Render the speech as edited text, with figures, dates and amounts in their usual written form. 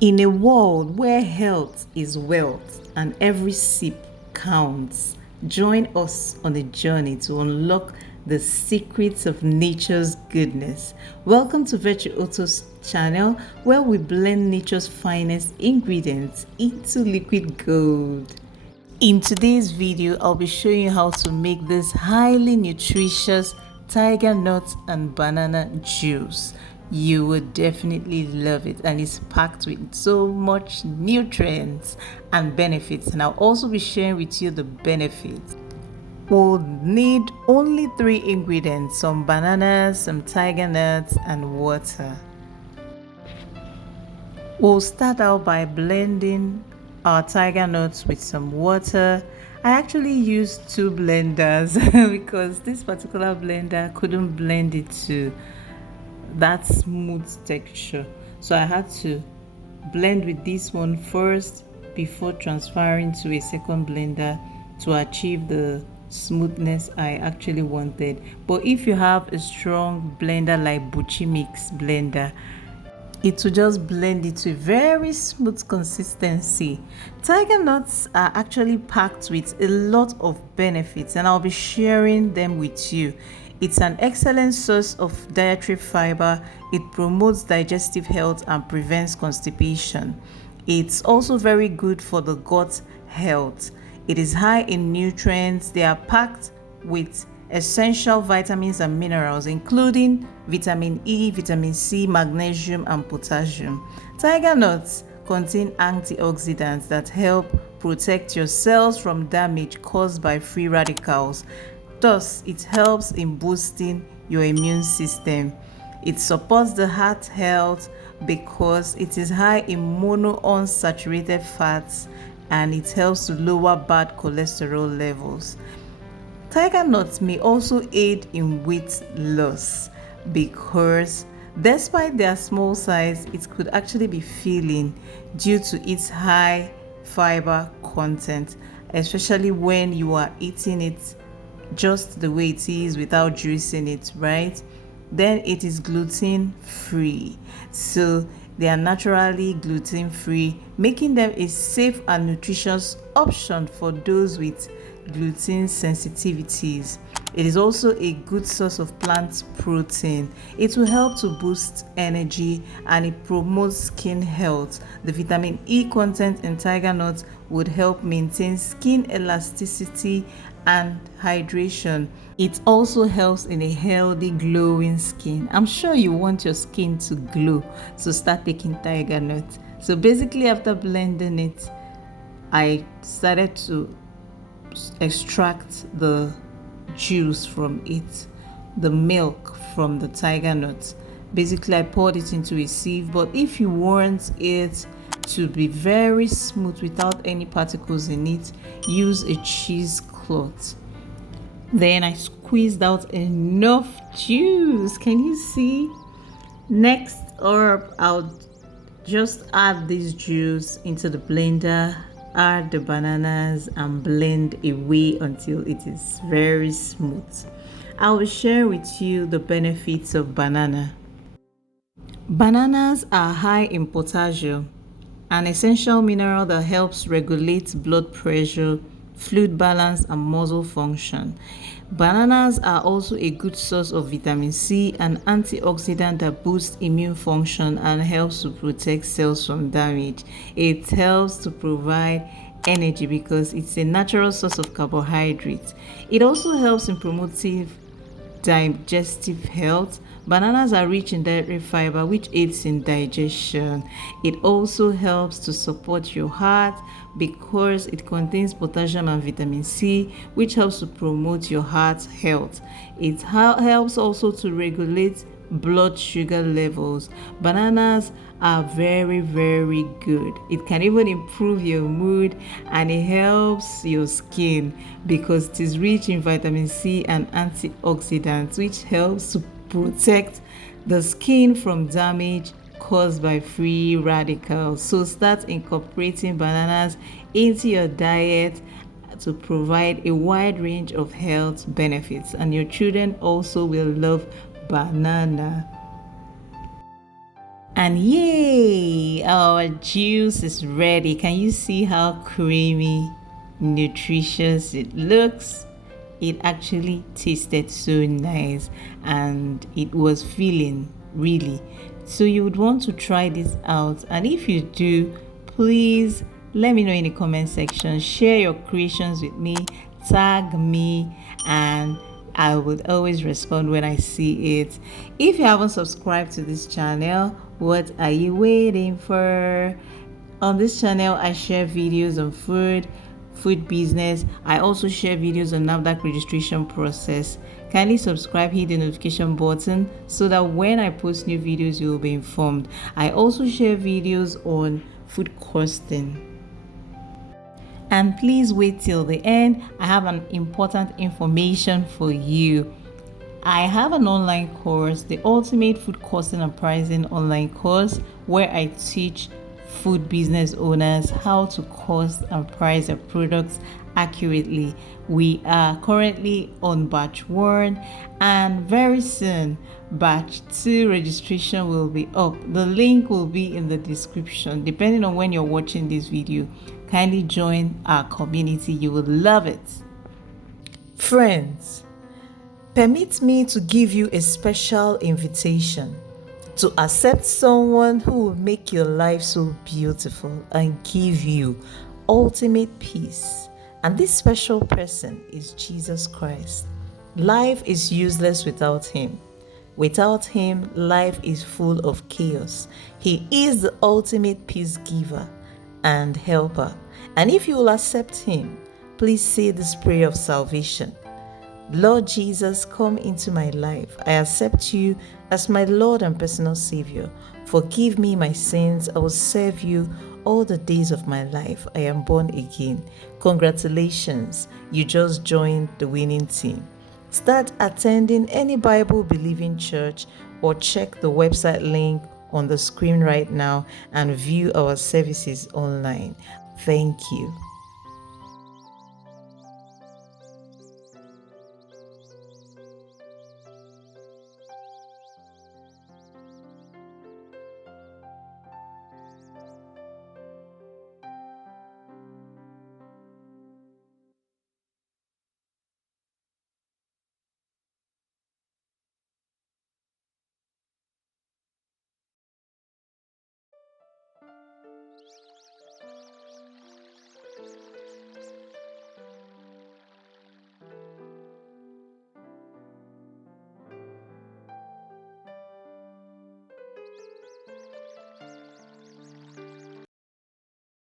In a world where health is wealth and every sip counts, join us on a journey to unlock the secrets of nature's goodness. Welcome to Virtuoso's channel, where we blend nature's finest ingredients into liquid gold. In today's video, I'll be showing you how to make this highly nutritious tiger nut and banana juice. You would definitely love it, and it's packed with so much nutrients and benefits. And I'll also be sharing with you the benefits. We'll need only 3 ingredients: some bananas, some tiger nuts, and water. We'll start out by blending our tiger nuts with some water. I actually used 2 blenders because this particular blender couldn't blend it to that smooth texture, so I had to blend with this one first before transferring to a second blender to achieve the smoothness I actually wanted. But if you have a strong blender like Buchi Mix blender, it will just blend it to a very smooth consistency. Tiger nuts are actually packed with a lot of benefits, and I'll be sharing them with you. It's an excellent source of dietary fiber. It promotes digestive health and prevents constipation. It's also very good for the gut health. It is high in nutrients. They are packed with essential vitamins and minerals, including vitamin E, vitamin C, magnesium, and potassium. Tiger nuts contain antioxidants that help protect your cells from damage caused by free radicals. Thus, it helps in boosting your immune system. It supports the heart health because it is high in monounsaturated fats, and it helps to lower bad cholesterol levels. Tiger nuts may also aid in weight loss because despite their small size, it could actually be filling due to its high fiber content, especially when you are eating it just the way it is without juicing it, right? Then it is gluten free, so they are naturally gluten free, making them a safe and nutritious option for those with gluten sensitivities. It is also a good source of plant protein. It will help to boost energy, and it promotes skin health. The vitamin E content in tiger nuts would help maintain skin elasticity and hydration. It also helps in a healthy, glowing skin. I'm sure you want your skin to glow, so start taking tiger nut. So basically, after blending it, I started to extract the juice from it, the milk from the tiger nut. Basically, I poured it into a sieve, but if you want it to be very smooth without any particles in it, use a cheesecloth. Then I squeezed out enough juice. Can you see? Next up, I'll just add this juice into the blender, add the bananas, and blend away until it is very smooth. I will share with you the benefits of banana. Bananas are high in potassium, an essential mineral that helps regulate blood pressure, fluid balance, and muscle function. Bananas are also a good source of vitamin C, an antioxidant that boosts immune function and helps to protect cells from damage. It helps to provide energy because it's a natural source of carbohydrates. It also helps in promoting digestive health. Bananas are rich in dietary fiber, which aids in digestion. It also helps to support your heart because it contains potassium and vitamin C, which helps to promote your heart health. It helps also to regulate blood sugar levels. Bananas are very, very good. It can even improve your mood, and it helps your skin because it is rich in vitamin C and antioxidants, which helps to protect the skin from damage caused by free radicals. So start incorporating bananas into your diet to provide a wide range of health benefits, and your children also will love banana. And yay, our juice is ready. Can you see how creamy, nutritious it looks? It actually tasted so nice and it was filling, really. So you would want to try this out, and if you do, please let me know in the comment section. Share your creations with me, tag me, and I would always respond when I see it. If you haven't subscribed to this channel, what are you waiting for? On this channel, I share videos on food business. I also share videos on NAFDAC registration process. Kindly subscribe, hit the notification button so that when I post new videos, you will be informed. I also share videos on food costing. And please wait till the end. I have an important information for you. I have an online course, the Ultimate Food Costing and Pricing online course, where I teach food business owners how to cost and price their products accurately. We are currently on batch 1, and very soon batch 2 registration will be up. The link will be in the description depending on when you're watching this video. Kindly join our community, you will love it. Friends, permit me to give you a special invitation to accept someone who will make your life so beautiful and give you ultimate peace. And this special person is Jesus Christ. Life is useless without him. Without him, life is full of chaos. He is the ultimate peace giver and helper. And if you will accept him, please say this prayer of salvation. Lord Jesus, come into my life. I accept you as my Lord and personal Savior. Forgive me my sins. I will serve you all the days of my life. I am born again. Congratulations, you just joined the winning team. Start attending any Bible-believing church or check the website link on the screen right now and view our services online. Thank you.